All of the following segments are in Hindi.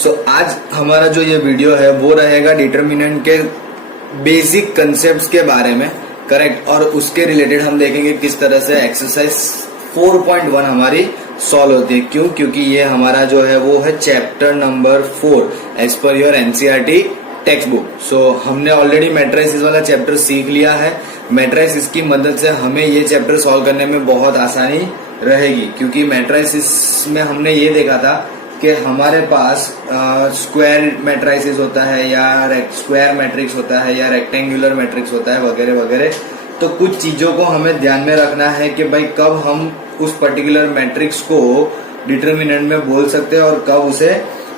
सो आज हमारा जो ये वीडियो है वो रहेगा डिटर्मिनेंट के बेसिक कंसेप्ट्स के बारे में, करेक्ट। और उसके रिलेटेड हम देखेंगे किस तरह से एक्सरसाइज 4.1 हमारी सॉल्व होती है। क्यों? क्योंकि ये हमारा जो है वो है chapter number 4 as per your NCERT text book. So हमने ऑलरेडी मैट्रिसेस वाला चैप्टर सीख लिया है। मैट्रिसेस की मदद से हमें ये चैप्टर सॉल्व करने में बहुत आसानी रहेगी, क्योंकि मैट्रिसेस में हमने ये देखा था कि हमारे पास स्क्वायर मैट्रिसेस होता है या स्क्वायर मैट्रिक्स होता है या रेक्टेंगुलर मैट्रिक्स होता है वगैरह वगैरह। तो कुछ चीजों को हमें ध्यान में रखना है कि भाई कब हम उस पर्टिकुलर मैट्रिक्स को डिटर्मिनेंट में बोल सकते हैं और कब उसे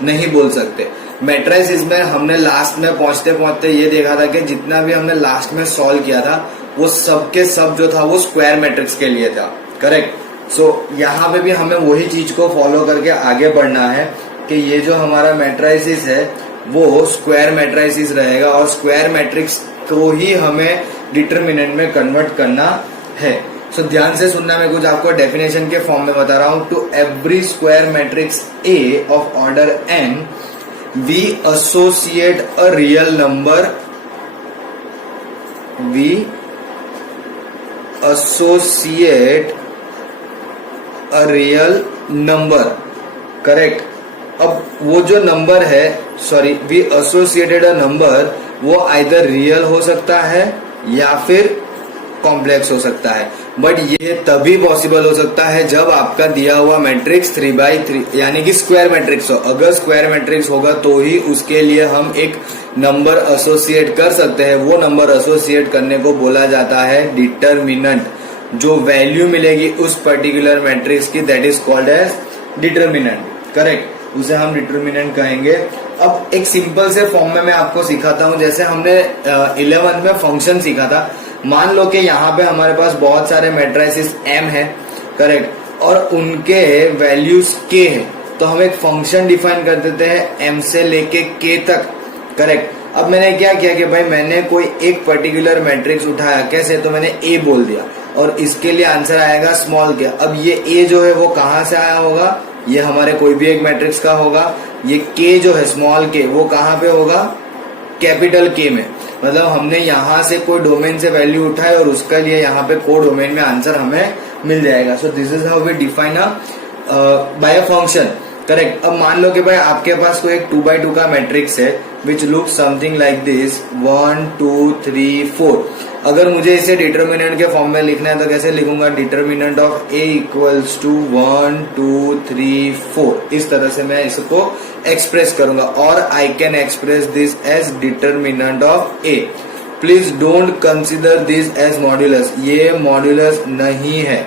नहीं बोल सकते। मैट्रिसेस में हमने लास्ट में पहुंचते पहुंचते ये देखा था कि जितना भी हमने लास्ट में सॉल्व किया था वो सब के सब जो था वो स्क्वायर मैट्रिक्स के लिए था, करेक्ट। सो यहाँ पे भी हमें वही चीज को फॉलो करके आगे बढ़ना है कि ये जो हमारा मैट्रिसेस है वो स्क्वायर मैट्रिसेस रहेगा और स्क्वायर मैट्रिक्स को ही हमें डिटर्मिनेंट में कन्वर्ट करना है। सो ध्यान से सुनना, मैं कुछ आपको डेफिनेशन के फॉर्म में बता रहा हूं। To every square matrix A of order n we associate a real number, we associate a real number, correct. अब वो जो नंबर है, sorry, we associated a number, वो आइदर रियल हो सकता है या फिर कॉम्प्लेक्स हो सकता है। बट ये तभी पॉसिबल हो सकता है जब आपका दिया हुआ मैट्रिक्स 3x3 यानी कि स्क्वायर मैट्रिक्स हो। अगर स्क्वायर मैट्रिक्स होगा तो ही उसके लिए हम एक नंबर एसोसिएट कर सकते हैं। वो नंबर एसोसिएट करने को बोला जाता है डिटर्मिनेंट। जो वैल्यू मिलेगी उस पर्टिकुलर मैट्रिक्स की, that is called as determinant, correct. उसे हम डिटर्मिनेंट कहेंगे। अब एक सिंपल से फॉर्म में मैं आपको सिखाता हूं। जैसे हमने 11th में फंक्शन सीखा था। मान लो कि यहाँ पे हमारे पास बहुत सारे मैट्रिसेस m है, करेक्ट, और उनके वैल्यूज k है। तो हम एक फंक्शन डिफाइन कर देते हैं m से लेके k तक, करेक्ट। अब मैंने क्या किया कि भाई मैंने कोई एक पर्टिकुलर मैट्रिक्स उठाया, कैसे? तो मैंने a बोल दिया और इसके लिए आंसर आएगा स्मॉल k। अब ये a जो है वो कहाँ से आया होगा? ये हमारे कोई भी एक मैट्रिक्स का होगा। ये k जो है स्मॉल k वो कहाँ पे होगा? कैपिटल K में। मतलब हमने यहाँ से कोई डोमेन से वैल्यू उठाए और उसका लिए यहाँ पे को डोमेन में आंसर हमें मिल जाएगा। So this is how we define by a function, correct. अब मान लो कि भाई आपके पास कोई एक 2x2 का मैट्रिक्स है which look something like this 1 2 3 4। अगर मुझे इसे डिटर्मिनेंट के फॉर्म में लिखना है तो कैसे लिखूंगा? Determinant of A equals to 1 2 3 4। इस तरह से मैं इसको एक्सप्रेस करूंगा। और I can express this as determinant of A. Please don't consider this as modulus. ये मॉड्यूलस नहीं है।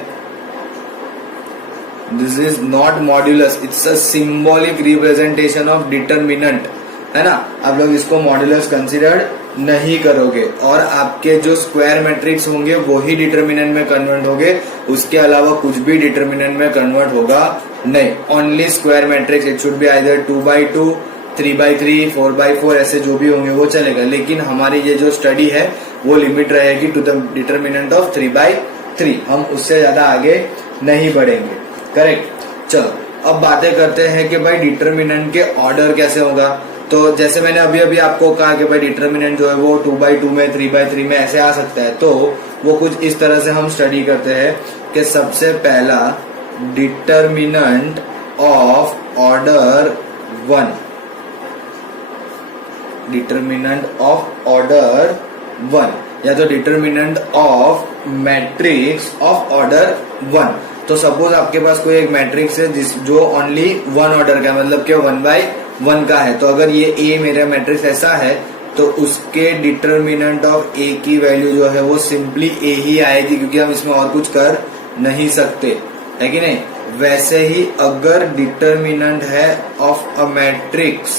This is not modulus, it's a symbolic representation of determinant, है ना। आप लोग इसको मॉड्यूलस कंसिडर नहीं करोगे और आपके जो स्क्वायर मैट्रिक्स होंगे वो ही डिटर्मिनेंट में कन्वर्ट होंगे। उसके अलावा कुछ भी डिटर्मिनेंट में कन्वर्ट होगा नहीं। Only square matrix, it should be either 2x2 3x3 4x4, ऐसे जो भी होंगे वो चलेगा। लेकिन हमारी ये जो स्टडी है वो लिमिट रहेगी to the determinant of 3x3। हम उससे ज्यादा आगे नहीं बढ़ेंगे, करेक्ट। चलो अब बातें करते हैं कि भाई डिटर्मिनेंट के ऑर्डर कैसे होगा। तो जैसे मैंने अभी अभी आपको कहा कि भाई डिटर्मिनेंट जो है वो 2x2 में 3x3 में ऐसे आ सकता है। तो वो कुछ इस तरह से हम स्टडी करते हैं कि सबसे पहला determinant of order 1, determinant of order 1 या तो determinant of matrix of order 1। तो सपोज आपके पास कोई एक मैट्रिक्स है जो ओनली 1 ऑर्डर का, मतलब कि 1/1 का है। तो अगर ये A मेरा मैट्रिक्स ऐसा है तो उसके डिटर्मिनेंट ऑफ A की वैल्यू जो है वो सिंपली A ही आएगी, क्योंकि हम इसमें और कुछ कर नहीं सकते, है कि नहीं। वैसे ही अगर डिटर्मिनेंट है of a matrix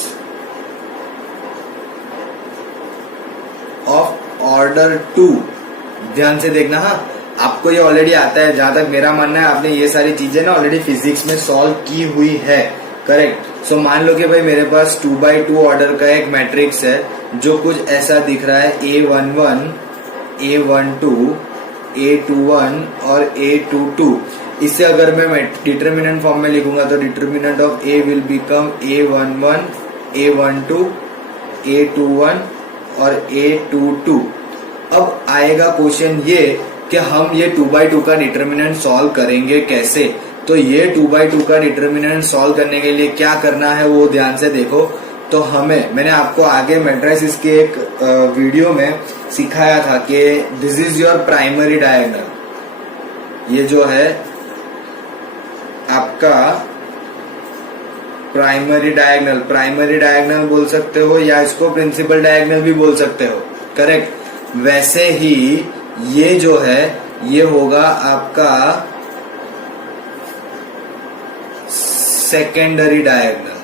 of order 2, ध्यान से देखना, हाँ आपको ये ऑलरेडी आता है। जहां तक मेरा मानना है आपने ये सारी चीजें ना ऑलरेडी फिजिक्स में सॉल्व की हुई है, करेक्ट। सो मान लो कि भाई मेरे पास 2x2 ऑर्डर का एक मैट्रिक्स है जो कुछ ऐसा दिख रहा है A11 A12 A21 और A22। इसे अगर मैं डिटर्मिनेंट फॉर्म में लिखूंगा तो determinant of A will become A11 A12, A21 और A22। अब आएगा क्वेश्चन ये कि हम ये 2/2 का डिटर्मिनेंट सॉल्व करेंगे कैसे। तो ये 2/2 का डिटर्मिनेंट सॉल्व करने के लिए क्या करना है वो ध्यान से देखो। तो मैंने आपको आगे मैट्रिसेस के एक वीडियो में सिखाया था कि this is your primary diagonal. ये जो है आपका प्राइमरी डायगोनल बोल सकते हो या इसको प्रिंसिपल डायगोनल भी बोल सकते हो, करेक्ट। वैसे ही ये जो है ये होगा आपका सेकेंडरी डायगोनल,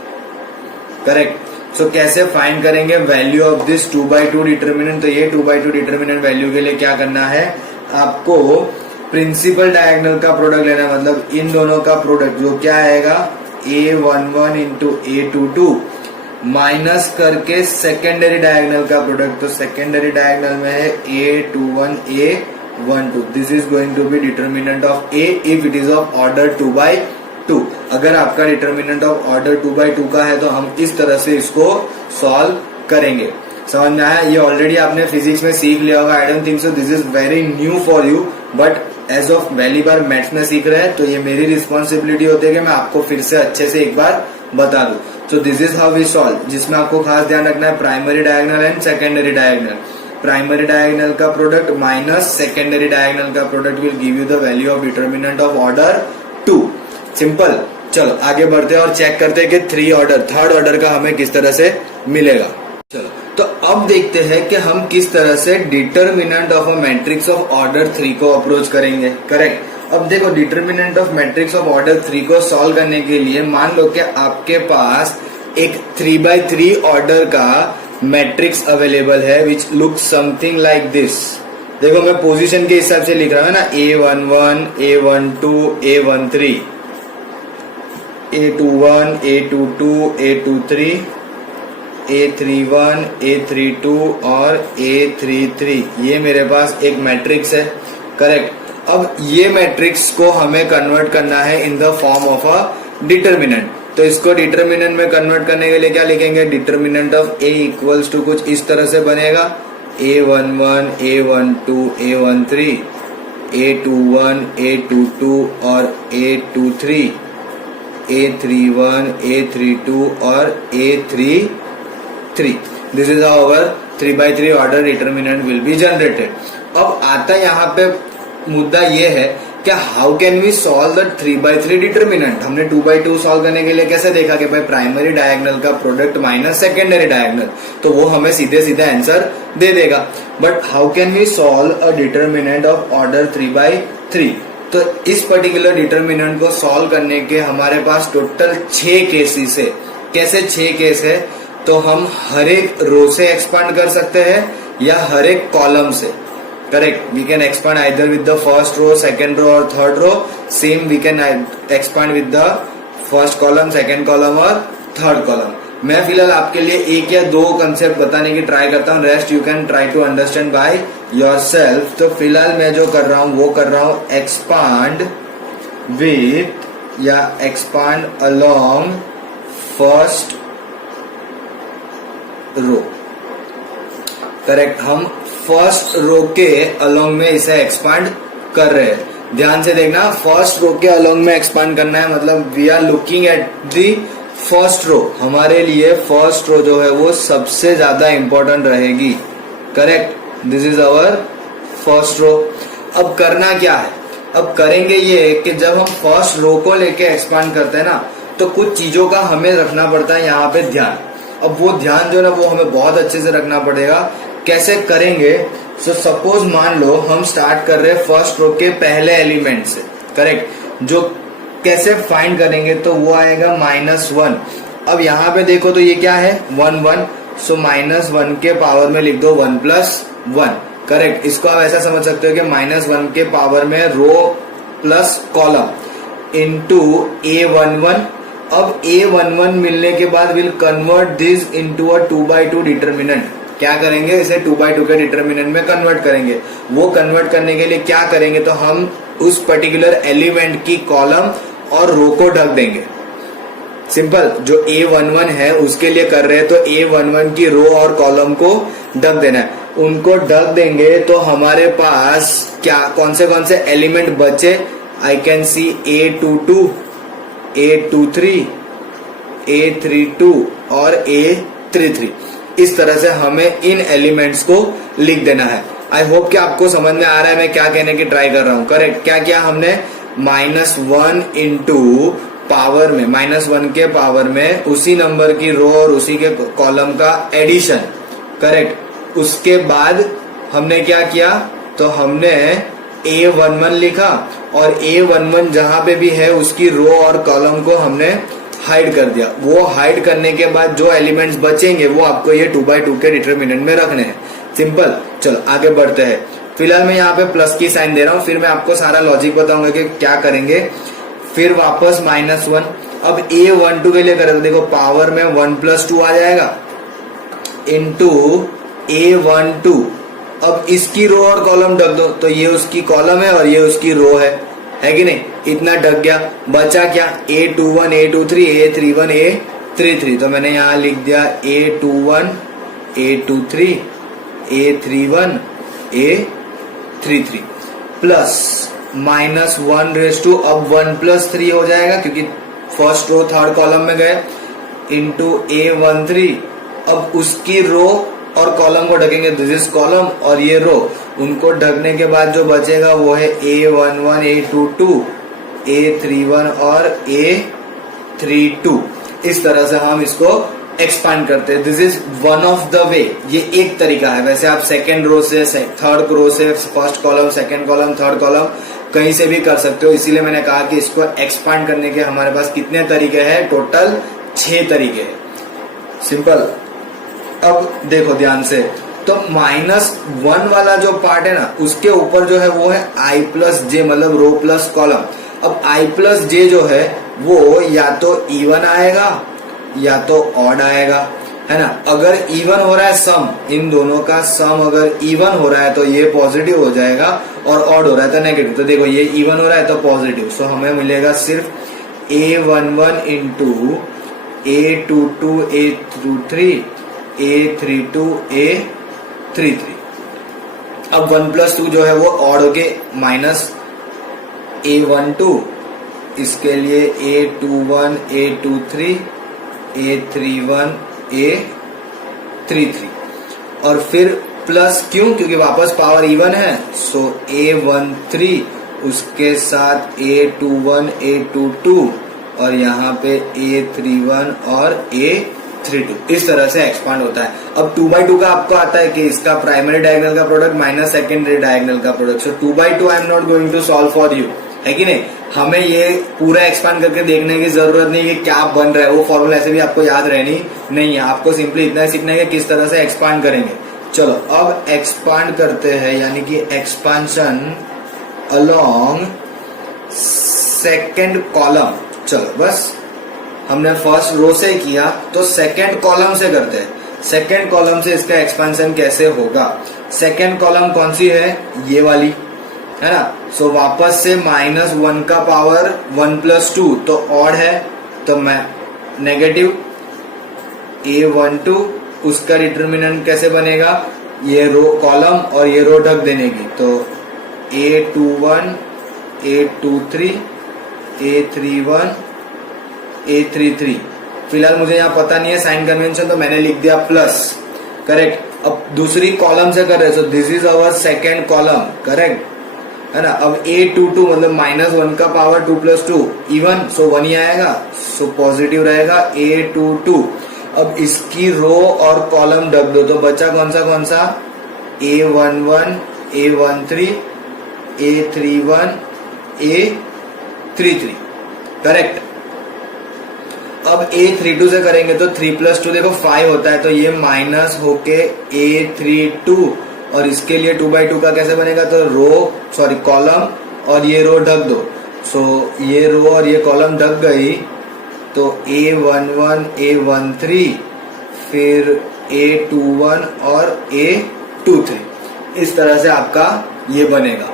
करेक्ट। सो कैसे फाइंड करेंगे वैल्यू ऑफ दिस 2/2 डिटर्मिनेंट। तो ये 2/2 डिटर्मिनेंट वैल्यू के लिए क्या करना है, आपको प्रिंसिपल डायगोनल का प्रोडक्ट लेना है, मतलब इन दोनों का प्रोडक्ट जो क्या आएगा A11 इंटू A22 माइनस करके सेकेंडरी डायगोनल का प्रोडक्ट। तो सेकेंडरी डायगोनल में है A21 A12। This is going to be determinant of A if it is of order 2/2। अगर आपका डिटर्मिनेंट ऑफ ऑर्डर 2/2 का है तो हम इस तरह से इसको सॉल्व करेंगे। समझ में आया? ये ऑलरेडी आपने फिजिक्स में सीख लिया होगा। I don't think so this is very new for you, but as of पहली बार मैथ्स में सीख रहे हैं तो ये मेरी रिस्पॉन्सिबिलिटी होती है कि मैं आपको फिर से अच्छे से एक बार बता दूं। तो this is how we solve, जिसमें आपको खास ध्यान रखना है primary diagonal and secondary diagonal. Primary diagonal का प्रोडक्ट माइनस सेकेंडरी डायगोनल का product will give you the value of determinant of order 2। Simple. चलो आगे बढ़ते हैं और चेक करते हैं कि थर्ड ऑर्डर का हमें किस तरह से मिलेगा। चलो तो अब देखते हैं कि हम किस तरह से determinant of a matrix of order 3 को अप्रोच करेंगे, करेक्ट। अब देखो determinant of matrix of order 3 को सॉल्व करने के लिए मान लो कि आपके पास एक 3/3 ऑर्डर का मैट्रिक्स अवेलेबल है which look something like this. देखो मैं पोजीशन के हिसाब से लिख रहा हूं ना, A11 A12 A13 A21 A22 A23 A31 A32 और A33। ये मेरे पास एक मैट्रिक्स है, करेक्ट। अब ये मैट्रिक्स को हमें कन्वर्ट करना है in the form of a determinant. तो इसको डिटर्मिनेंट में कन्वर्ट करने के लिए क्या लिखेंगे, determinant of A equals to कुछ इस तरह से बनेगा, A11 A12 A13 A21 A22 और A23 A31 A32 और A33। This is how our 3/3 order determinant will be generated. अब आता यहाँ पे मुद्दा ये है कि how can we solve the 3/3 determinant. हमने 2/2 सॉल्व करने के लिए कैसे देखा कि भाई प्राइमरी डायगोनल का प्रोडक्ट माइनस सेकेंडरी डायगोनल, तो वो हमें सीधे सीधे आंसर दे देगा। But how can we solve a determinant of order 3/3। तो इस पर्टिकुलर डिटर्मिनेंट को सॉल्व करने के हमारे पास टोटल 6 केसेस है। कैसे 6 केस है, तो हम हर एक रो से एक्सपांड कर सकते हैं या हर एक कॉलम से, correct. We can expand either with the first row, second row और third row. Same we can expand with the first column, second column और थर्ड कॉलम। मैं फिलहाल आपके लिए 1 या 2 कंसेप्ट बताने की ट्राई करता हूँ, rest you can try to understand by yourself. तो फिलहाल मैं जो कर रहा हूँ वो कर रहा हूँ एक्सपांड विथ या expand along first row, correct. हम फर्स्ट रो के अलोंग में इसे एक्सपांड कर रहे हैं। ध्यान से देखना, फर्स्ट रो के अलोंग में एक्सपांड करना है, मतलब we are looking at the first row. हमारे लिए फर्स्ट रो जो है वो सबसे ज्यादा इंपॉर्टेंट रहेगी, correct. This is our first row. अब करना क्या है, अब करेंगे ये कि जब हम फर्स्ट रो को लेके एक्सपांड करते हैं ना, तो कुछ चीजों का हमें रखना पड़ता है यहाँ पे ध्यान। अब वो ध्यान जो है ना वो हमें बहुत अच्छे से रखना पड़ेगा। कैसे करेंगे, सो सपोज मान लो हम स्टार्ट कर रहे हैं फर्स्ट रो के पहले एलिमेंट से, करेक्ट। जो कैसे फाइंड करेंगे, तो वो आएगा -1। अब यहाँ पे देखो तो ये क्या है 1 1, सो -1 के पावर में लिख दो 1 + 1, करेक्ट। इसको आप ऐसा समझ सकते हो कि -1 के पावर में रो प्लस कॉलम इनटू A11। अब A11 मिलने के बाद will convert this into a 2/2 determinant. क्या करेंगे, इसे 2/2 के डिटर्मिनेंट में कन्वर्ट करेंगे। वो कन्वर्ट करने के लिए क्या करेंगे, तो हम उस पर्टिकुलर एलिमेंट की कॉलम और रो को ढक देंगे। सिंपल, जो A11 है उसके लिए कर रहे हैं तो A11 की रो और कॉलम को ढक देना है। उनको ढक देंगे तो हमारे पास क्या कौन से एलिमेंट बचे? I can see A22, A23, A32 और A33। इस तरह से हमें इन एलिमेंट्स को लिख देना है। आई होप कि आपको समझ में आ रहा है मैं क्या कहने की ट्राई कर रहा हूं। करेक्ट, क्या किया हमने? -1 इंटू पावर में, -1 के पावर में उसी नंबर की रो और उसी के कॉलम का एडिशन। करेक्ट, उसके बाद हमने क्या किया? तो हमने A11 लिखा और A11 जहां पे भी है उसकी रो और कॉलम को हमने हाइड कर दिया। वो हाइड करने के बाद जो एलिमेंट्स बचेंगे वो आपको ये 2x2 के डिटरमिनेंट में रखने हैं। सिंपल, चलो आगे बढ़ते हैं। फिलहाल मैं यहाँ पे प्लस की साइन दे रहा हूँ, फिर मैं आपको सारा लॉजिक बताऊंगा कि क्या करेंगे। फिर वापस -1। अब A12 के लिए करें तो देखो पावर में 1 + 2 आ जाएगा इंटू A12। अब इसकी रो और कॉलम ढक दो, तो ये उसकी कॉलम है और ये उसकी रो है कि नहीं? इतना ढक गया। बचा क्या? A21, A23, A31, A33। तो मैंने यहां लिख दिया A21, A23, A31, A33 plus -1 अब 1 + 3 हो जाएगा क्योंकि फर्स्ट रो थर्ड कॉलम में गए, इंटू A13। अब उसकी रो और कॉलम को ढकेंगे, दिस इज कॉलम और ये रो। उनको ढकने के बाद जो बचेगा वो है A11, A22, A31 और A32। इस तरह से हम इसको एक्सपांड करते हैं। This is one of the way, ये एक तरीका है। वैसे आप सेकेंड रो से, थर्ड रो से, first column, second column, third column कहीं से भी कर सकते हो। इसीलिए मैंने कहा कि इसको एक्सपांड करने के हमारे पास कितने तरीके हैं? टोटल 6 तरीके हैं। सिंपल। अब देखो ध्यान से, तो -1 वाला जो पार्ट है ना उसके ऊपर जो है वो है I + J, मतलब रो प्लस कॉलम। अब I + J जो है वो या तो इवन आएगा या तो ऑड आएगा, है ना? अगर इवन हो रहा है सम, इन दोनों का सम अगर इवन हो रहा है तो ये पॉजिटिव हो जाएगा और ऑड हो रहा है तो नेगेटिव। तो देखो ये इवन हो रहा है तो पॉजिटिव, सो हमें मिलेगा सिर्फ A11 into A22, A23, A32, A33। अब 1 + 2 जो है वो ऑड होके -A12, इसके लिए A21, A23, A31, A33 और फिर प्लस क्यों? क्योंकि वापस पावर इवन है, सो A13 उसके साथ A21, A22 और यहाँ पे A31 और A32। इस तरह से एक्सपांड होता है। अब 2x2 का आपको आता है कि इसका प्राइमरी डायगोनल का प्रोडक्ट माइनस सेकेंडरी डायगोनल का product. So 2x2 I am not going to solve for you, है कि नहीं? हमें ये पूरा एक्सपांड करके देखने की जरूरत नहीं है कि क्या बन रहा है। वो फॉर्मूला ऐसे भी आपको याद रहनी नहीं है। आपको सिंपली इतना सीखना है कि किस तरह से एक्सपांड करेंगे। चलो अब एक्सपांड करते हैं, यानी कि एक्सपांशन अलोंग सेकेंड कॉलम। चलो बस हमने फर्स्ट रो से किया तो सेकेंड कॉलम से करते हैं। सेकेंड कॉलम से इसका एक्सपेंशन कैसे होगा? सेकेंड कॉलम कौन सी है? ये वाली, है ना? सो वापस से -1 का पावर 1 + 2 तो ऑड है, तो मैं नेगेटिव A12 उसका डिटरमिनेंट कैसे बनेगा? ये रो कॉलम और ये रो ढक देने की, तो A21, A23, A31, A33। फिलहाल मुझे यहाँ पता नहीं है साइन कन्वेंशन, तो मैंने लिख दिया प्लस। करेक्ट। अब दूसरी कॉलम से कर रहे हैं, सो this is our second column, correct, है ना? अब A22 मतलब -1 का पावर 2 + 2 इवन, सो 1 ही आएगा, सो पॉजिटिव रहेगा A22। अब इसकी रो और कॉलम ढक दो, तो बचा कौन सा? A11, A13, A31, A33, correct. अब A32 से करेंगे तो 3 + 2 देखो 5 होता है, तो ये माइनस होके A32 और इसके लिए 2x2 का कैसे बनेगा? तो कॉलम और ये रो ढक दो। सो ये रो और ये कॉलम ढक गई, तो A11, A13, फिर A21 और A23। इस तरह से आपका ये बनेगा,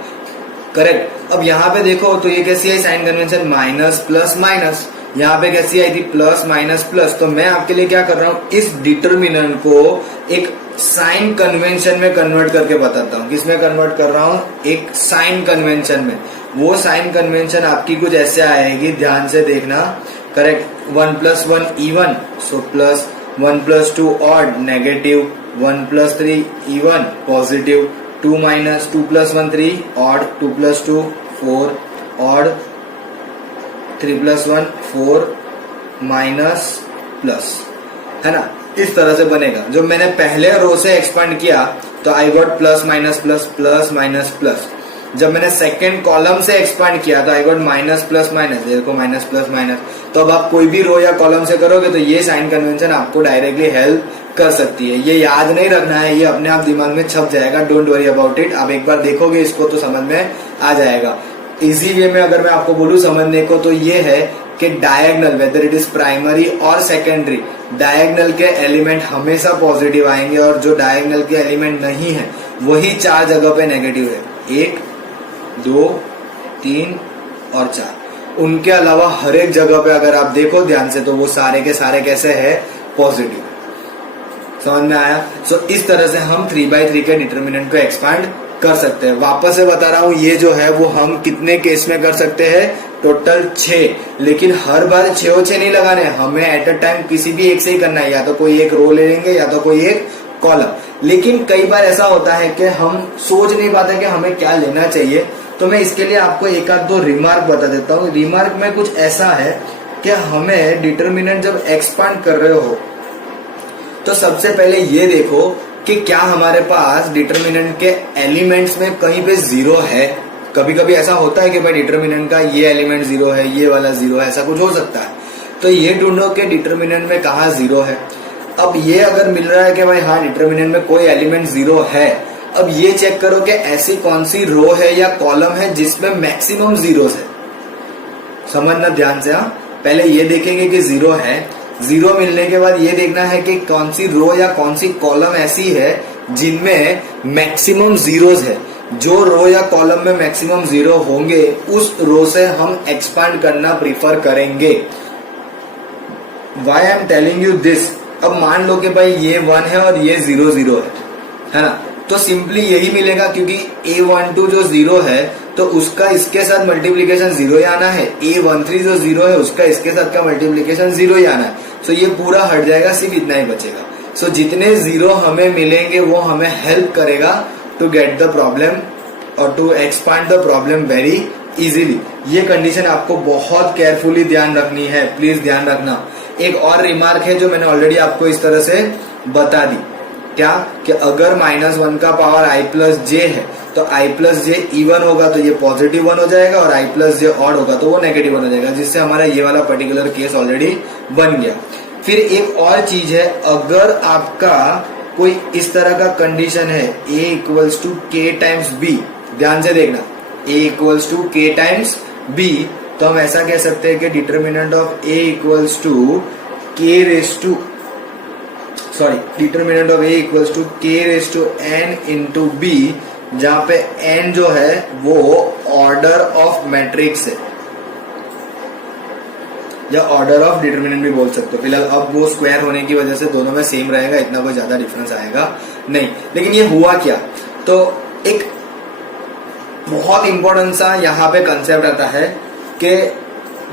करेक्ट। अब यहाँ पे देखो तो ये कैसी है sign convention? Minus plus minus, यहाँ पे कैसी आई थी, प्लस माइनस प्लस। तो मैं आपके लिए क्या कर रहा हूँ, इस डिटर्मिनेंट को एक साइन कन्वेंशन में कन्वर्ट करके बताता हूँ। किसमें कन्वर्ट कर रहा हूँ, एक साइन कन्वेंशन में। वो साइन कन्वेंशन आपकी कुछ ऐसे आएगी, ध्यान से देखना। Correct, 1 + 1 even, so plus, 1 + 2 odd negative, 1 + 3 even positive, 2 - 2 + 1 3 odd, 2 + 2 4 odd, 3 + 1 4 minus plus, है ना। इस तरह से बनेगा। जब मैंने पहले रो से एक्सपांड किया तो I got plus minus plus plus minus plus. जब मैंने सेकेंड कॉलम से एक्सपांड किया तो I got minus plus minus, देखो माइनस प्लस माइनस। तो अब आप कोई भी रो या कॉलम से करोगे तो ये साइन कन्वेंशन आपको डायरेक्टली हेल्प कर सकती है। ये याद नहीं रखना है, ये अपने आप दिमाग में छप जाएगा, डोंट वरी अबाउट इट। आप एक बार देखोगे इसको तो समझ में आ जाएगा। इजी वे में अगर मैं आपको बोलूं समझने को तो ये है कि diagonal, whether it is primary और सेकेंडरी, डायगोनल के एलिमेंट हमेशा पॉजिटिव आएंगे और जो डायगोनल के एलिमेंट नहीं है वही 4 जगह पे नेगेटिव है, 1 2 3 और 4। उनके अलावा हर एक जगह पे अगर आप देखो ध्यान से तो वो सारे के सारे कैसे है, पॉजिटिव। समझ में आया। सो इस तरह से हम 3/3 के डिटर्मिनेंट को एक्सपांड कर सकते हैं। वापस से बता रहा हूं, ये जो है वो हम कितने केस में कर सकते हैं, टोटल 6। लेकिन हर बार 6 नहीं लगाने, हमें एट अ टाइम किसी भी एक से ही करना है। या तो कोई एक रो ले लेंगे या तो कोई एक कॉलम। लेकिन कई बार ऐसा होता है कि हम सोच नहीं पाते कि हमें क्या लेना चाहिए। तो मैं इसके लिए आपको एक आध 2 रिमार्क बता देता हूँ। रिमार्क में कुछ ऐसा है कि हमें डिटर्मिनेंट जब एक्सपांड कर रहे हो तो सबसे पहले ये देखो कि क्या हमारे पास डिटर्मिनेंट के एलिमेंट्स में कहीं पे 0 है। कभी कभी ऐसा होता है कि भाई डिटर्मिनेंट का ये एलिमेंट 0 है, ये वाला 0 है, ऐसा कुछ हो सकता है। तो ये ढूंढो कि डिटर्मिनेंट में कहाँ 0 है। अब ये अगर मिल रहा है कि भाई हाँ डिटर्मिनेंट में कोई एलिमेंट 0 है, अब ये चेक करो कि ऐसी कौन सी रो है या कॉलम है जिसमें मैक्सिमम 0 है। समझना ध्यान से। हाँ, पहले ये देखेंगे कि 0 है। 0 मिलने के बाद ये देखना है कि कौन सी रो या कौन सी कॉलम ऐसी है जिनमें मैक्सिमम 0 है। जो रो या कॉलम में मैक्सिमम 0 होंगे उस रो से हम एक्सपांड करना प्रीफर करेंगे। Why I am telling you this? अब मान लो कि भाई ये 1 है और ये 0 0 है ना। तो सिंपली यही मिलेगा क्योंकि A12 जो 0 है तो उसका इसके साथ मल्टीप्लीकेशन 0 ही आना है। A13 जो 0 है उसका इसके साथ का मल्टीप्लीकेशन 0 ही आना है। सो ये पूरा हट जाएगा, सिर्फ इतना ही बचेगा। सो जितने 0 हमें मिलेंगे वो हमें हेल्प करेगा टू गेट द प्रॉब्लम और to expand the problem very easily. ये कंडीशन आपको बहुत केयरफुली ध्यान रखनी है, प्लीज ध्यान रखना। एक और रिमार्क है जो मैंने ऑलरेडी आपको इस तरह से बता दी, क्या कि अगर -1 का पावर i + j है तो i + j इवन होगा तो ये पॉजिटिव 1 हो जाएगा और i + j ऑड होगा तो वो नेगेटिव 1 हो जाएगा, जिससे हमारा ये वाला पर्टिकुलर केस ऑलरेडी बन गया। फिर एक और चीज है, अगर आपका कोई इस तरह का कंडीशन है a = k × b, ध्यान से देखना, a = k × b, तो हम ऐसा कह सकते हैं कि determinant of a = determinant of a = k⁻n × b, जहां पे n जो है वो ऑर्डर ऑफ मैट्रिक्स है या ऑर्डर ऑफ डिटर्मिनेंट भी बोल सकते हो। फिलहाल अब वो स्क्वायर होने की वजह से दोनों में सेम रहेगा, इतना कोई ज्यादा डिफरेंस आएगा नहीं। लेकिन ये हुआ क्या, तो एक बहुत इंपॉर्टेंट सा यहाँ पे कंसेप्ट आता है कि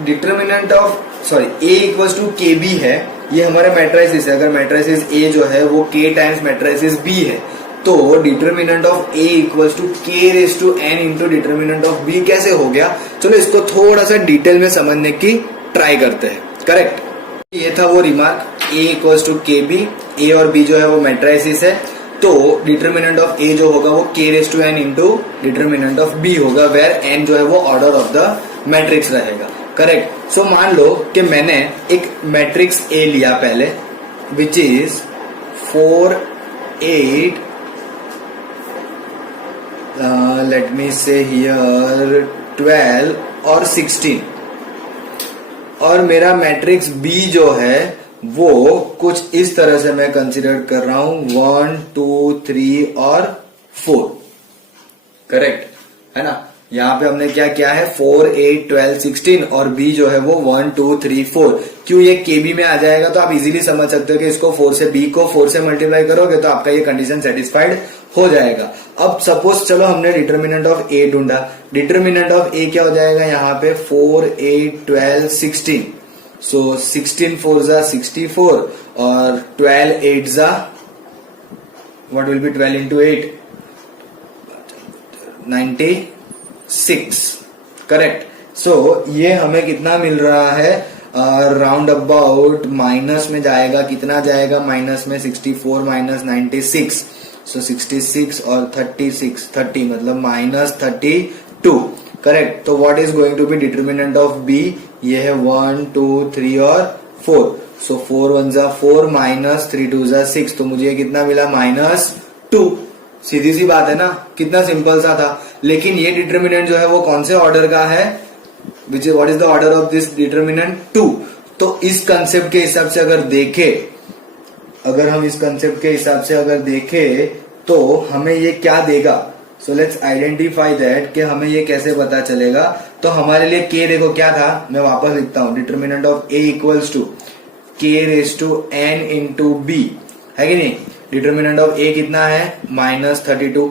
डिटर्मिनेंट ऑफ a = kb है, ये हमारे मैट्रिसेस है। अगर मैट्रिसेस a जो है वो k × मैट्रिसेस b है तो determinant of a = k⁻n × determinant of b कैसे हो गया। चलो इसको थोड़ा सा डिटेल में समझने की ट्राई करते हैं। करेक्ट, ये था वो रिमार्क, a = kb, a और b जो है वो मैट्रिसेस है, तो डिटर्मिनेंट ऑफ a जो होगा वो k⁻n × डिटर्मिनेंट ऑफ b होगा, वेयर n जो है वो ऑर्डर ऑफ द मैट्रिक्स रहेगा। करेक्ट। सो मान लो कि मैंने एक मैट्रिक्स A लिया पहले, विच इज 4 8 लेट मी से हियर 12 और 16, और मेरा मैट्रिक्स B जो है वो कुछ इस तरह से मैं कंसीडर कर रहा हूं 1 2 3 और 4। करेक्ट है ना। यहाँ पे हमने क्या किया है 4, 8, 12, 16 और b जो है वो 1, 2, 3, 4। क्यों ये kb में आ जाएगा तो आप इजीली समझ सकते हो कि इसको 4 से b को 4 से मल्टीप्लाई करोगे तो आपका ये कंडीशन सेटिस्फाइड हो जाएगा। अब सपोज चलो हमने डिटर्मिनेंट ऑफ a ढूंढा, डिटर्मिनेंट ऑफ a क्या हो जाएगा यहाँ पे 4, 8, 12, 16। सो 16 4 जा 64 और 12 8 जा what will be 12 into 8 96, correct. सो ये हमें कितना मिल रहा है, राउंड अबाउट माइनस में जाएगा, कितना जाएगा माइनस में 64 माइनस 96, सो 66 और 36 30 मतलब माइनस 32, करेक्ट। तो what is going to be determinant of B, ये है 1, 2, 3 और 4। सो 4 1 जा 4 माइनस 3 2 जा 6, तो मुझे कितना मिला -2। सीधी सी बात है ना, कितना सिंपल सा था। लेकिन ये डिटर्मिनेंट जो है वो कौन से ऑर्डर का है, which is what is the order of this determinant 2। तो इस कंसेप्ट के हिसाब से अगर हम इस कंसेप्ट के हिसाब से अगर देखें तो हमें ये क्या देगा। सो लेट्स आइडेंटिफाई दैट कि हमें ये कैसे पता चलेगा। तो हमारे लिए k देखो क्या था, मैं वापस लिखता हूं, determinant of a equals to k raise to n into b, है कि नहीं। डिटर्मिनेंट ऑफ a कितना है -32।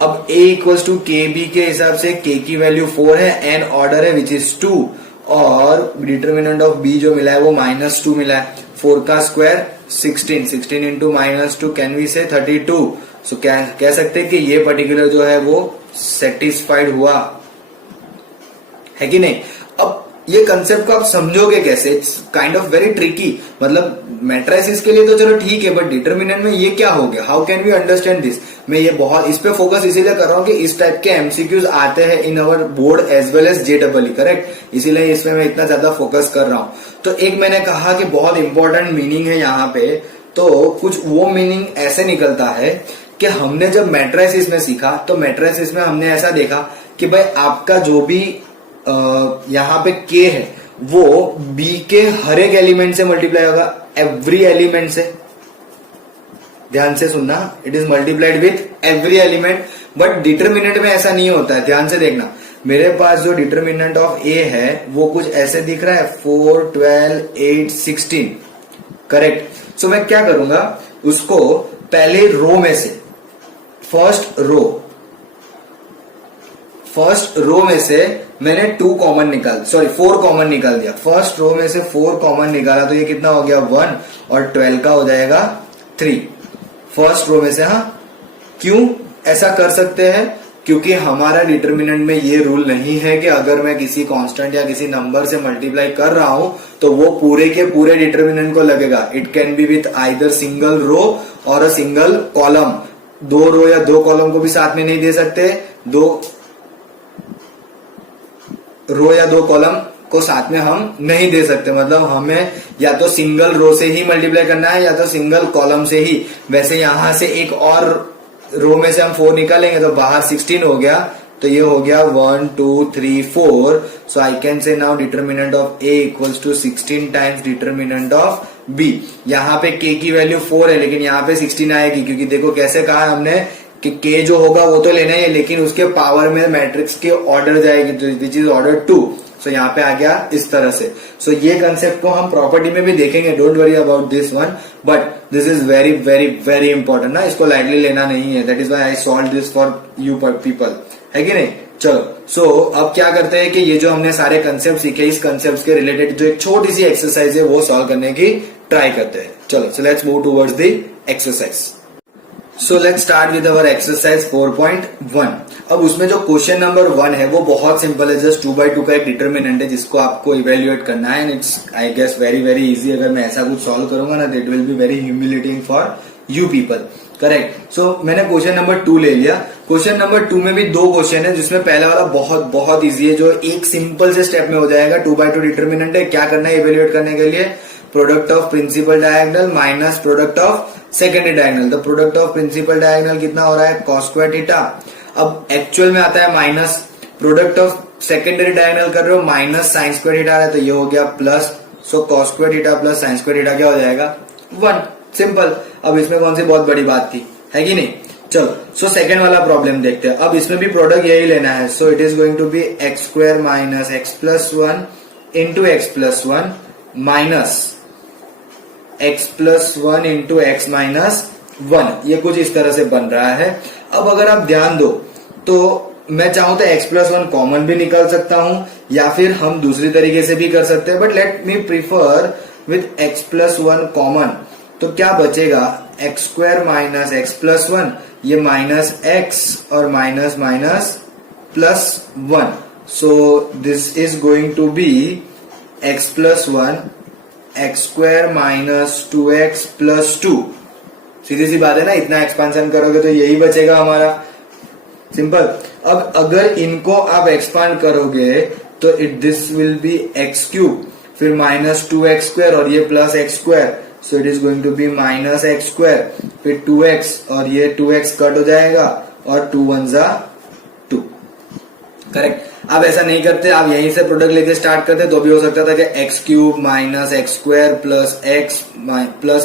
अब a इक्वल्स टू के बी के हिसाब से k की वैल्यू 4 है, n ऑर्डर है विच इज 2 और डिटर्मिनेंट ऑफ b जो मिला है वो -2 मिला है। 4 का स्क्वायर 16, 16 इंटू -2 कैन वी से 32। सो कह सकते हैं कि ये पर्टिकुलर जो है वो सेटिस्फाइड हुआ, है कि नहीं। अब ये कंसेप्ट को आप समझोगे कैसे, it's kind of very tricky. मतलब मैट्रिसेस के लिए तो चलो ठीक है, बट डिटर्मिनेंट में ये क्या हो गया, how can we understand this. मैं ये बहुत इस पे फोकस इसीलिए कर रहा हूँ कि इस टाइप के एमसीक्यूज आते हैं in our board as well as JEE, correct. इसीलिए इसमें मैं इतना ज्यादा फोकस कर रहा हूँ। तो एक मैंने कहा कि बहुत इंपॉर्टेंट मीनिंग है यहाँ पे, तो कुछ वो मीनिंग ऐसे निकलता है कि हमने जब मैट्रिसेस में सीखा तो मैट्रिसेस में हमने ऐसा देखा कि भाई आपका जो भी यहाँ पे k है वो b के हर एक एलिमेंट से मल्टीप्लाई होगा, एवरी एलिमेंट से। ध्यान से सुनना, it is multiplied with every element. But determinant में ऐसा नहीं होता है, ध्यान से देखना। मेरे पास जो डिटर्मिनेंट ऑफ a है वो कुछ ऐसे दिख रहा है 4, 12, 8, 16, करेक्ट। सो मैं क्या करूंगा, उसको पहले रो में से फर्स्ट रो में से मैंने 4 कॉमन निकाल दिया। फर्स्ट रो में से 4 कॉमन निकाला तो ये कितना हो गया 1 और 12 का हो जाएगा 3 फर्स्ट रो में से। हाँ, क्यों ऐसा कर सकते हैं, क्योंकि हमारा डिटर्मिनेंट में ये रूल नहीं है कि अगर मैं किसी कांस्टेंट या किसी नंबर से मल्टीप्लाई कर रहा हूं तो वो पूरे के पूरे डिटर्मिनेंट को लगेगा। It can be with either single row और अ सिंगल कॉलम। 2 रो या 2 कॉलम को भी साथ में नहीं दे सकते, 2 रो या 2 कॉलम को साथ में हम नहीं दे सकते। मतलब हमें या तो सिंगल रो से ही मल्टीप्लाई करना है या तो सिंगल कॉलम से ही। वैसे यहां से एक और रो में से हम 4 निकालेंगे तो बाहर 16 हो गया, तो ये हो गया 1, 2, 3, 4। So I can say now determinant of a equals to 16 times determinant of b। यहाँ पे k की वैल्यू 4 है लेकिन यहाँ पे 16 आएगी, क्योंकि देखो कैसे कहा है हमने कि k जो होगा वो तो लेना ही है लेकिन उसके पावर में मैट्रिक्स के ऑर्डर जाएगी, विच इज ऑर्डर 2। सो यहाँ पे आ गया इस तरह से। सो ये कंसेप्ट को हम प्रॉपर्टी में भी देखेंगे, don't worry about this one, but this is very very very important ना, इसको लाइटली लेना नहीं है। That is why I solve this for you people, है कि नहीं। चलो, सो अब क्या करते हैं कि ये जो हमने सारे कंसेप्ट सीखे, इस कंसेप्ट के रिलेटेड जो एक छोटी सी एक्सरसाइज है वो सॉल्व करने की ट्राई करते हैं। चलो, so let's move towards the exercise. So let's start with our exercise 4.1। अब उसमें जो क्वेश्चन नंबर 1 है वो बहुत सिंपल है, जस्ट 2/2 का एक डिटर्मिनेंट है जिसको आपको इवेल्युएट करना है, and it's I guess very very easy. अगर मैं ऐसा कुछ सॉल्व करूंगा ना, that will be very humiliating for you people, correct. So मैंने क्वेश्चन नंबर 2 ले लिया। क्वेश्चन नंबर 2 में भी 2 क्वेश्चन है, जिसमें पहला वाला बहुत बहुत इजी है, जो एक सिंपल से स्टेप में हो जाएगा। 2/2 डिटर्मिनेंट है, क्या करना है इवेल्युएट करने के लिए, product of principal diagonal minus product of secondary diagonal. The product of principal diagonal कितना हो रहा है, cos स्क्वायर थीटा। अब एक्चुअल में आता है minus, product of secondary diagonal कर रहे हो माइनस साइन स्क्वायर थीटा आ रहा है, तो ये हो गया plus. So cos square theta plus sine square theta क्या हो जाएगा 1, सिंपल। अब इसमें कौन सी बहुत बड़ी बात थी, है कि नहीं। चलो सो सेकेंड वाला प्रॉब्लम देखते हैं। अब इसमें भी प्रोडक्ट यही लेना है। So it is going to be x square minus x plus one into x plus one minus x plus one into x minus one. ये कुछ इस तरह से बन रहा है। अब अगर आप ध्यान दो तो मैं चाहूं तो एक्स प्लस वन कॉमन भी निकाल सकता हूं या फिर हम दूसरी तरीके से भी कर सकते हैं, but let me prefer with X plus one common. तो क्या बचेगा, X square minus x plus one, ये माइनस एक्स और minus minus plus one. So this is going to be X plus one X square minus two X plus two. सीधी सी बात है ना, इतना एक्सपांशन करोगे तो यही बचेगा हमारा, सिंपल। अब अगर इनको आप एक्सपांड करोगे तो this will be x cube, फिर माइनस टू एक्स स्क्वायर और ये plus x square. So it is going to be minus x square, फिर टू एक्स और ये टू एक्स कट हो जाएगा और टू वन जा टू, करेक्ट। आप ऐसा नहीं करते, आप यहीं से प्रोडक्ट लेके स्टार्ट करते तो भी हो सकता था कि X cube minus x square plus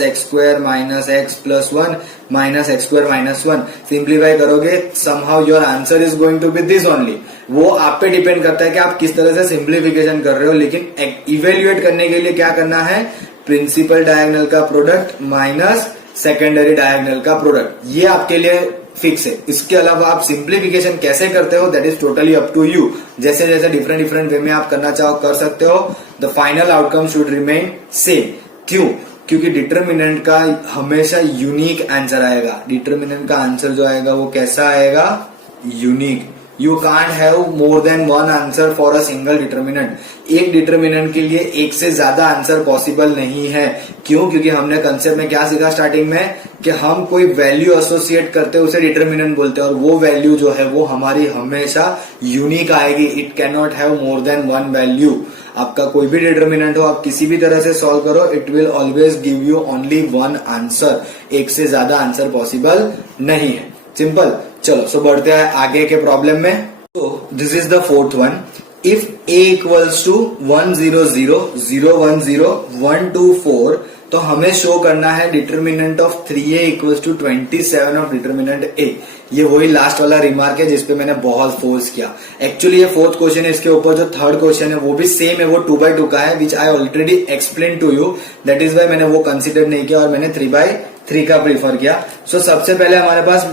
x square minus x plus one minus x square minus one. Simplify करोगे somehow your answer is going to be this only. वो आप पे डिपेंड करता है कि आप किस तरह से सिंप्लीफिकेशन कर रहे हो, लेकिन इवेल्युएट करने के लिए क्या करना है, प्रिंसिपल डायगोनल का प्रोडक्ट माइनस सेकेंडरी डायगोनल का प्रोडक्ट, ये आपके लिए फिक्स है। इसके अलावा आप सिंप्लीफिकेशन कैसे करते हो that is totally up to you. जैसे जैसे डिफरेंट वे में आप करना चाहो कर सकते हो। The final outcome should remain same. क्यों? क्योंकि डिटर्मिनेंट का हमेशा यूनिक आंसर आएगा। डिटर्मिनेंट का आंसर जो आएगा वो कैसा आएगा, unique. You can't have more than one answer for a single determinant. एक डिटर्मिनेंट के लिए एक से ज्यादा आंसर पॉसिबल नहीं है। क्यों? क्योंकि हमने कंसेप्ट में क्या सीखा स्टार्टिंग में कि हम कोई वैल्यू एसोसिएट करते हैं उसे डिटर्मिनेंट बोलते हैं, और वो वैल्यू जो है वो हमारी हमेशा यूनिक आएगी। It can not have more than one value. आपका कोई भी डिटर्मिनेंट हो, आप किसी भी तरह से सॉल्व करो, it will always give you only one answer. एक से ज्यादा आंसर पॉसिबल नहीं है, सिंपल। चलो सो बढ़ते हैं आगे के प्रॉब्लम में। तो this is the fourth one. If a equals to 1 0 0 0 1 0 1 2 4, तो हमें शो करना है determinant of 3a equals to 27 of determinant a। ये वही लास्ट वाला रिमार्क है जिसपे मैंने बहुत फोर्स किया। एक्चुअली ये फोर्थ क्वेश्चन है, इसके ऊपर जो थर्ड क्वेश्चन है वो भी सेम है, वो 2x2 का है, which I already explain to you. That is why मैंने वो कंसिडर नहीं किया और मैंने 3x3 का प्रीफर किया। सो सबसे पहले हमारे पास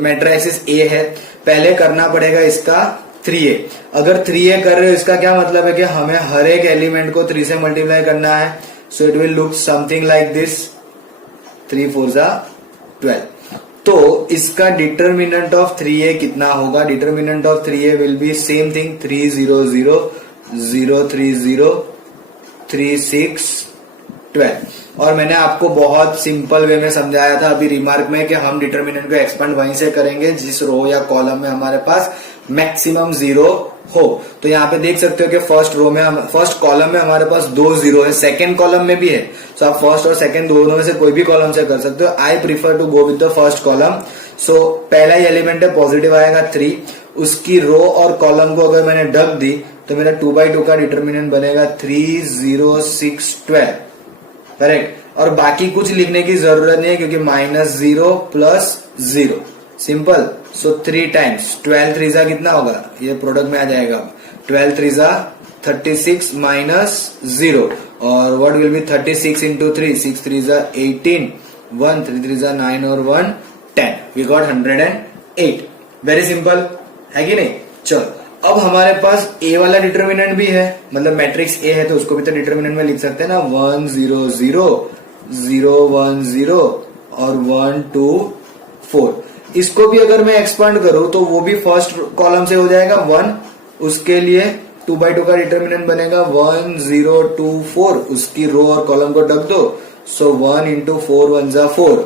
मैट्रिक्स A है, पहले करना पड़ेगा इसका 3a। अगर 3a कर रहे हो इसका क्या मतलब है कि हमें हर एक एलिमेंट को 3 से मल्टीप्लाई करना है। So it will look something like this, 3 4 जा 12। तो इसका डिटर्मिनेंट ऑफ 3a कितना होगा, determinant of 3a will be same thing, 3 0 0 0 3 0 3 6 12। और मैंने आपको बहुत सिंपल वे में समझाया था अभी रिमार्क में कि हम डिटर्मिनेंट को एक्सपेंड वहीं से करेंगे जिस रो या कॉलम में हमारे पास मैक्सिमम 0 हो। तो यहाँ पे देख सकते हो कि फर्स्ट कॉलम में हमारे पास 2 0 है, सेकंड कॉलम में भी है। सो आप फर्स्ट और सेकंड दोनों में से कोई भी कॉलम से कर सकते हो। I prefer to go with the first column. So पहला ही एलिमेंट है, पॉजिटिव आएगा 3, उसकी रो और कॉलम को अगर मैंने ढक दी तो मेरा 2x2 का डिटर्मिनेंट बनेगा 3 0 6 12, करेक्ट। और बाकी कुछ लिखने की जरूरत नहीं है क्योंकि -0 प्लस 0, सिंपल। सो 3 टाइम्स 12 3 जा कितना होगा, ये प्रोडक्ट में आ जाएगा, 12 3 जा 36 माइनस 0, और व्हाट विल बी 36 इंटू 3, 6 3 जा 18, 1 3 3 जा 9 और 1 10, वी गॉट 108। वेरी सिंपल है कि नहीं। चलो अब हमारे पास a वाला डिटर्मिनेंट भी है, मतलब मैट्रिक्स a है तो उसको भी तो डिटर्मिनेंट में लिख सकते हैं ना, 1 0 0 0 1 0 और 1 2 4। इसको भी अगर मैं एक्सपांड करूं तो वो भी फर्स्ट कॉलम से हो जाएगा 1, उसके लिए 2x2 का डिटर्मिनेंट बनेगा 1 0 2 4, उसकी रो और कॉलम को ढक दो। सो 1 इंटू 4 1 जा 4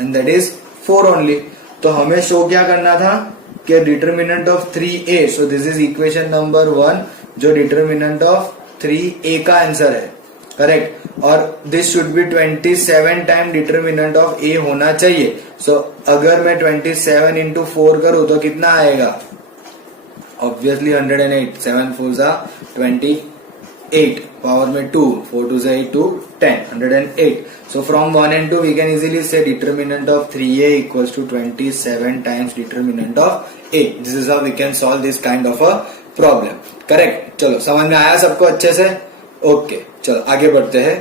एंड दैट इज 4 ओनली। तो हमें शो क्या करना था कि determinant of 3a, so this is equation number 1, जो डिटर्मिनेंट ऑफ 3a का आंसर है, करेक्ट। और this should be 27 time determinant of a होना चाहिए। सो अगर मैं 27 इंटू 4 करूं तो कितना आएगा, ऑब्वियसली 108, 7 4 जा 28, पावर में 2, 4 2 जा 8 2 10, 108। So from 1 and 2 we can easily say determinant of 3a equals to 27 times determinant of a. This is how we can solve this kind of a problem. Correct? चलो समझ में आया सबको अच्छे से? ओके चलो आगे बढ़ते हैं.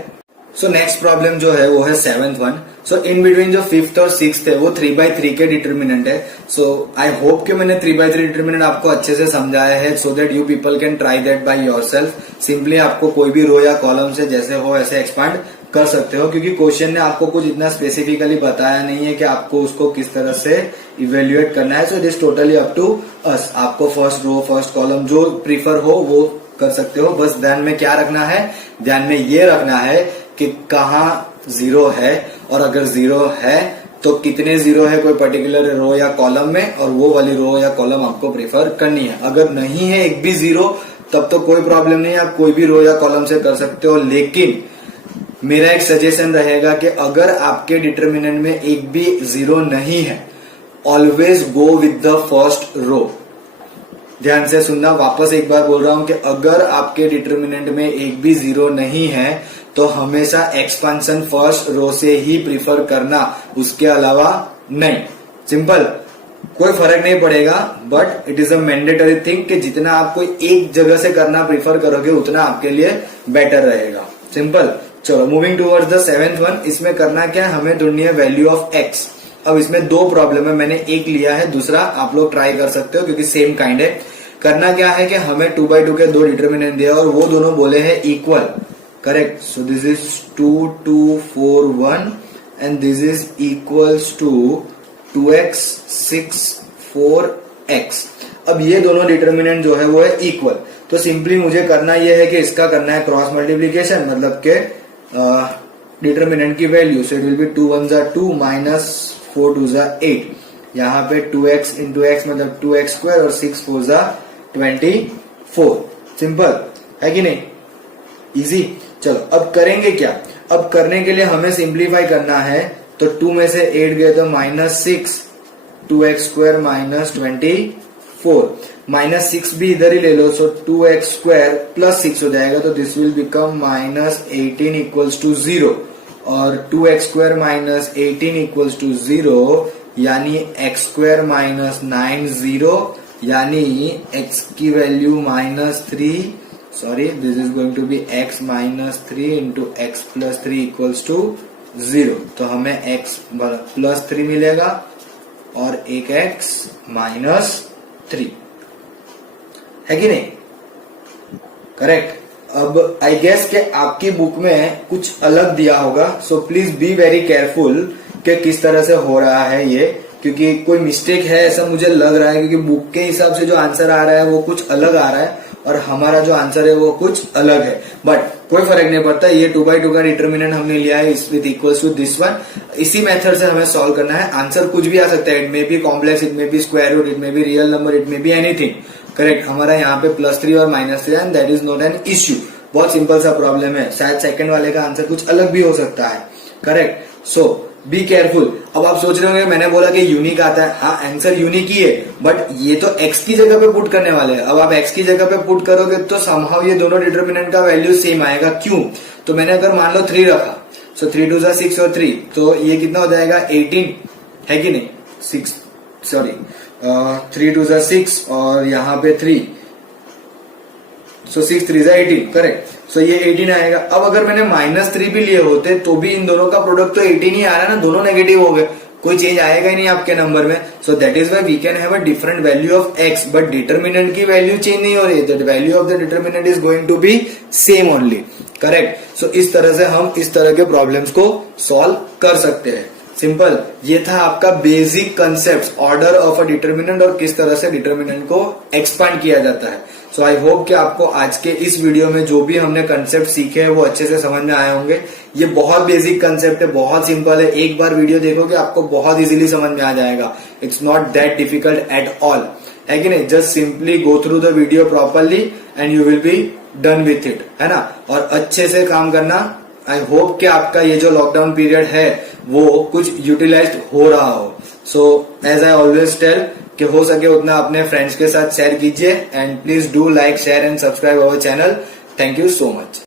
सो नेक्स्ट प्रॉब्लम जो है वो है 7th one. So in between जो 5th और 6th है वो 3/3 के डिटर्मिनेंट है. सो आई होप कि मैंने 3/3 डिटर्मिनेंट आपको अच्छे से समझाया है so that you people can try that by yourself. Simply आपको कोई भी रो या कॉलम से जैसे हो ऐसे एक्सपांड कर सकते हो, क्योंकि क्वेश्चन ने आपको कुछ इतना स्पेसिफिकली बताया नहीं है कि आपको उसको किस तरह से इवेल्युएट करना है. So it is totally up to us. आपको फर्स्ट रो फर्स्ट कॉलम जो प्रीफर हो वो कर सकते हो. बस ध्यान में क्या रखना है, ध्यान में ये रखना है कि कहाँ जीरो है, और अगर जीरो है तो कितने जीरो है कोई पर्टिकुलर रो या कॉलम में, और वो वाली रो या कॉलम आपको प्रेफर करनी है. अगर नहीं है एक भी जीरो तब तो कोई प्रॉब्लम नहीं है, आप कोई भी रो या कॉलम से कर सकते हो. लेकिन मेरा एक सजेशन रहेगा कि अगर आपके डिटर्मिनेंट में एक भी जीरो नहीं है, always go with the first row. ध्यान से सुनना, वापस एक बार बोल रहा हूं कि अगर आपके डिटर्मिनेंट में एक भी जीरो नहीं है तो हमेशा एक्सपांशन फर्स्ट रो से ही प्रीफर करना, उसके अलावा नहीं. सिंपल, कोई फर्क नहीं पड़ेगा, but it is a mandatory thing कि जितना आपको एक जगह से करना प्रीफर करोगे उतना आपके लिए बेटर रहेगा. सिंपल. चलो moving towards the 7th one. इसमें करना क्या है, हमें ढूंढनी है वैल्यू ऑफ एक्स. अब इसमें दो प्रॉब्लम है, मैंने एक लिया है, दूसरा आप लोग ट्राई कर सकते हो क्योंकि सेम काइंड है. करना क्या है कि हमें 2/2 के दो डिटर्मिनेंट दिया और वो दोनों बोले हैं equal. Correct. So this is 2 2 4 1 and this is equals to 2x 6 4x. अब ये दोनों डिटर्मिनेंट जो है वो है इक्वल. तो सिंपली मुझे करना ये है कि इसका करना है क्रॉस मल्टीप्लीकेशन, मतलब के डिटर्मिनेंट की value. So it will be 2 1 जा 2 माइनस 4 2 जा 8. यहाँ पे 2x इंटू एक्स मतलब 2x स्क्वायर और 6 4 जा 24. सिंपल है कि नहीं, इजी. चलो अब करेंगे क्या, अब करने के लिए हमें सिंप्लीफाई करना है. तो 2 में से 8 गए तो -6, 2x स्क्वायर माइनस 24, -6 भी इधर ही ले लो. सो 2x स्क्वायर प्लस 6 हो जाएगा, तो this will become -18 equals to 0. और 2x square minus 18 equals to 0 यानी x स्क्वायर माइनस 9 0, यानी x की value -3. Sorry, this is going to be x -3 into x plus 3 equals to 0. तो हमें x प्लस 3 मिलेगा और एक x -3 है कि नहीं. करेक्ट. अब आई गेस के आपकी बुक में कुछ अलग दिया होगा, so please be very careful कि किस तरह से हो रहा है ये, क्योंकि कोई मिस्टेक है ऐसा मुझे लग रहा है, क्योंकि बुक के हिसाब से जो आंसर आ रहा है वो कुछ अलग आ रहा है और हमारा जो आंसर है वो कुछ अलग है. बट कोई फर्क नहीं पड़ता, ये 2/2 का डिटर्मिनेंट हमने लिया है with equals to this one. इसी मेथड से हमें सॉल्व करना है. आंसर कुछ भी आ सकता है, it may be complex, it may be square root, it may be real number, it may be anything. Correct. हमारा यहाँ पे +3 और -3 and that is not an issue. बहुत सिंपल सा प्रॉब्लम है. शायद सेकंड वाले का आंसर कुछ अलग भी हो सकता है. करेक्ट. So be careful. अब आप सोच रहे होंगे मैंने बोला कि यूनिक आता है. हाँ, आंसर यूनिक ही है, बट ये तो एक्स की जगह पे पुट करने वाले हैं. अब आप एक्स की जगह पे पुट करोगे तो समहाउ ये दोनों डिटर्मिनेंट का वैल्यू सेम आएगा. क्यों? तो मैंने अगर मान लो 3 रखा, सो 3 2 जा 6 और 3, तो ये कितना हो जाएगा 18 है कि नहीं. 6 सॉरी 3 2 जा 6 और यहाँ पे 3, सो 6 3 जा 18. करेक्ट. सो ये 18 आएगा. अब अगर मैंने -3 भी लिए होते तो भी इन दोनों का प्रोडक्ट तो 18 ही आ रहा है ना, दोनों नेगेटिव हो गए, कोई चेंज आएगा ही नहीं आपके नंबर में. So that is why we can have a different value of X, but determinant की वैल्यू चेंज नहीं हो रही है. The value of the determinant is going to be same only. Correct. So इस तरह से हम इस तरह के प्रॉब्लम्स को सॉल्व कर सकते हैं. सिंपल. ये था आपका basic concept, order of a determinant और किस तरह से डिटर्मिनेंट को एक्सपांड किया जाता है. सो आई होप कि आपको आज के इस वीडियो में जो भी हमने कंसेप्ट सीखे हैं वो अच्छे से समझ में आए होंगे. ये बहुत बेसिक कंसेप्ट है, बहुत सिंपल है. एक बार वीडियो देखोगे आपको बहुत इजीली समझ में आ जाएगा. It's not that difficult at all, है कि नहीं. Just simply go through the video properly and you will be done with it, है ना. और अच्छे से काम करना. आई होप कि आपका ये जो लॉकडाउन पीरियड है वो कुछ यूटिलाइज हो रहा हो. So as I always tell कि हो सके उतना अपने फ्रेंड्स के साथ शेयर कीजिए and please do like share and subscribe our channel. Thank you so much.